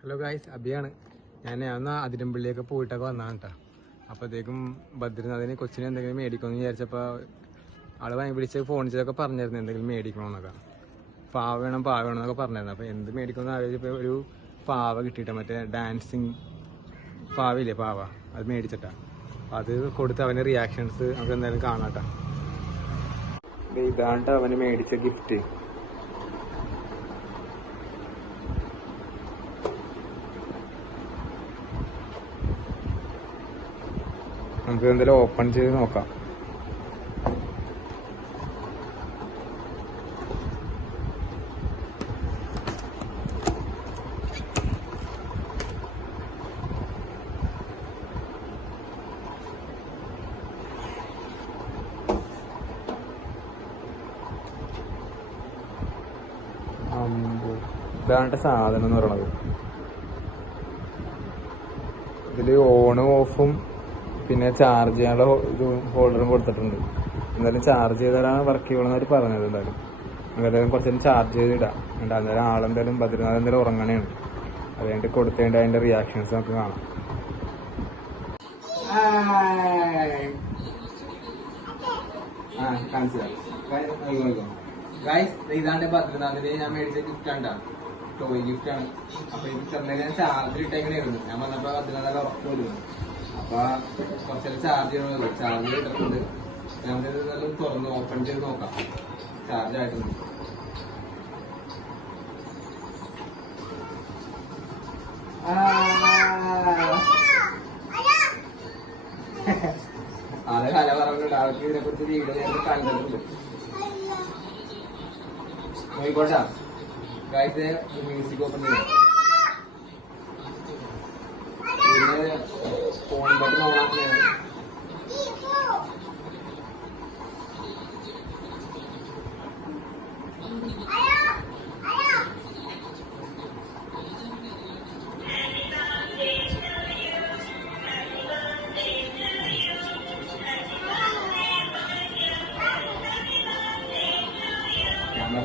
Hello guys അബിയാണ്. ഞാൻ അന്ന് അതിരമ്പള്ളിയൊക്കെ പോയിട്ടൊക്കെ വന്നതാണ് കേട്ടോ അപ്പോഴത്തേക്കും ബദ്രിനാഥിന് കൊച്ചിനെ എന്തെങ്കിലും മേടിക്കണമെന്ന് വിചാരിച്ചപ്പോൾ ആൾ വാങ്ങി പിടിച്ച് ഫോൺ ചെയ്തൊക്കെ പറഞ്ഞിരുന്നു എന്തെങ്കിലും മേടിക്കണമെന്നൊക്കെ പാവ വേണം പാവ വേണം എന്നൊക്കെ പറഞ്ഞിരുന്നു. അപ്പോൾ എന്ത് മേടിക്കണമെന്ന് ആലോചിച്ചപ്പോൾ ഒരു പാവ കിട്ടിയിട്ട് മറ്റേ ഡാൻസിങ് പാവയില്ലേ പാവ അത് മേടിച്ചിട്ടാ. അത് കൊടുത്ത് അവന്റെ റിയാക്ഷൻസ് നമുക്ക് എന്തായാലും കാണാട്ടാ ദേ ഇതാണ്ട് അവന് മേടിച്ച ഗിഫ്റ്റ് നമുക്ക് എന്തായാലും ഓപ്പൺ ചെയ്ത് നോക്കാം. സാധനം എന്ന് പറയണത് ഇതിൽ ഓണും ഓഫും പിന്നെ ചാർജ് ചെയ്യാനുള്ള ഇത് ഹോൾഡറും കൊടുത്തിട്ടുണ്ട്. എന്തായാലും ചാർജ് ചെയ്താലാണ് വർക്ക് ചെയ്യുള്ളൂ അവർ പറഞ്ഞത് എന്തായാലും. എന്തായാലും കുറച്ച് ചാർജ് ചെയ്തിടാം. ഇടാം അന്നേരം ആളെന്തായാലും ബദ്രിനാഥ് എന്തായാലും ഉറങ്ങണേണ്. അതുകൊണ്ട് കൊടുത്തതിന്റെ അതിന്റെ റിയാക്ഷൻസ് നമുക്ക് കാണാം. ഇതാണ്ട് ബദ്രിനാഥിന് ഞാൻ മേടിച്ച ഗിഫ്റ്റ് ആണ് ടോയ് ഗിഫ്റ്റ് ആണ്. അപ്പൊ ഇത് തന്നതിന് ഞാൻ ചാർജ് ഇട്ടെങ്ങനെയായിരുന്നു ഞാൻ വന്നപ്പോ അതിനാൽ ഉറപ്പ് വരുന്നു അപ്പൊ കുറച്ചേരം ചാർജ് ചെയ്യണമല്ലോ ചാർജ് ഇട്ടിട്ടുണ്ട്. ഞാൻ നല്ല തുറന്ന് ഓപ്പൺ ചെയ്ത് നോക്കാം. ചാർജ് ആയിട്ടുണ്ട്. അത് കല പറഞ്ഞിട്ടുണ്ട്. അവർക്ക് ഇതിനെ കുറിച്ച് വീഡിയോ ഞാൻ കണ്ടിട്ടുണ്ട്. നോയിക്കോട്ടാ ഗായ്സ് മ്യൂസിക് ഓപ്പൺ ചെയ്യാം ഇതിന് ഫോൺ ബട്ടൺ ഓൺ ആക്കിയാണ് ക്യാമറ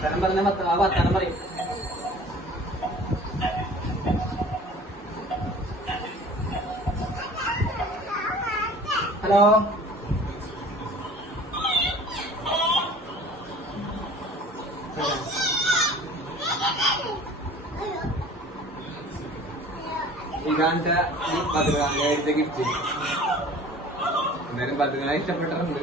വർത്താനം പറഞ്ഞ ആ വർത്താനം പറയും. ഹലോ? ഇതാണ്ട് ഈ പതിനാലായിരത്തെ ഗിഫ്റ്റ് എന്തായാലും പതിനാല് ഇഷ്ടപ്പെട്ടിട്ടുണ്ട്.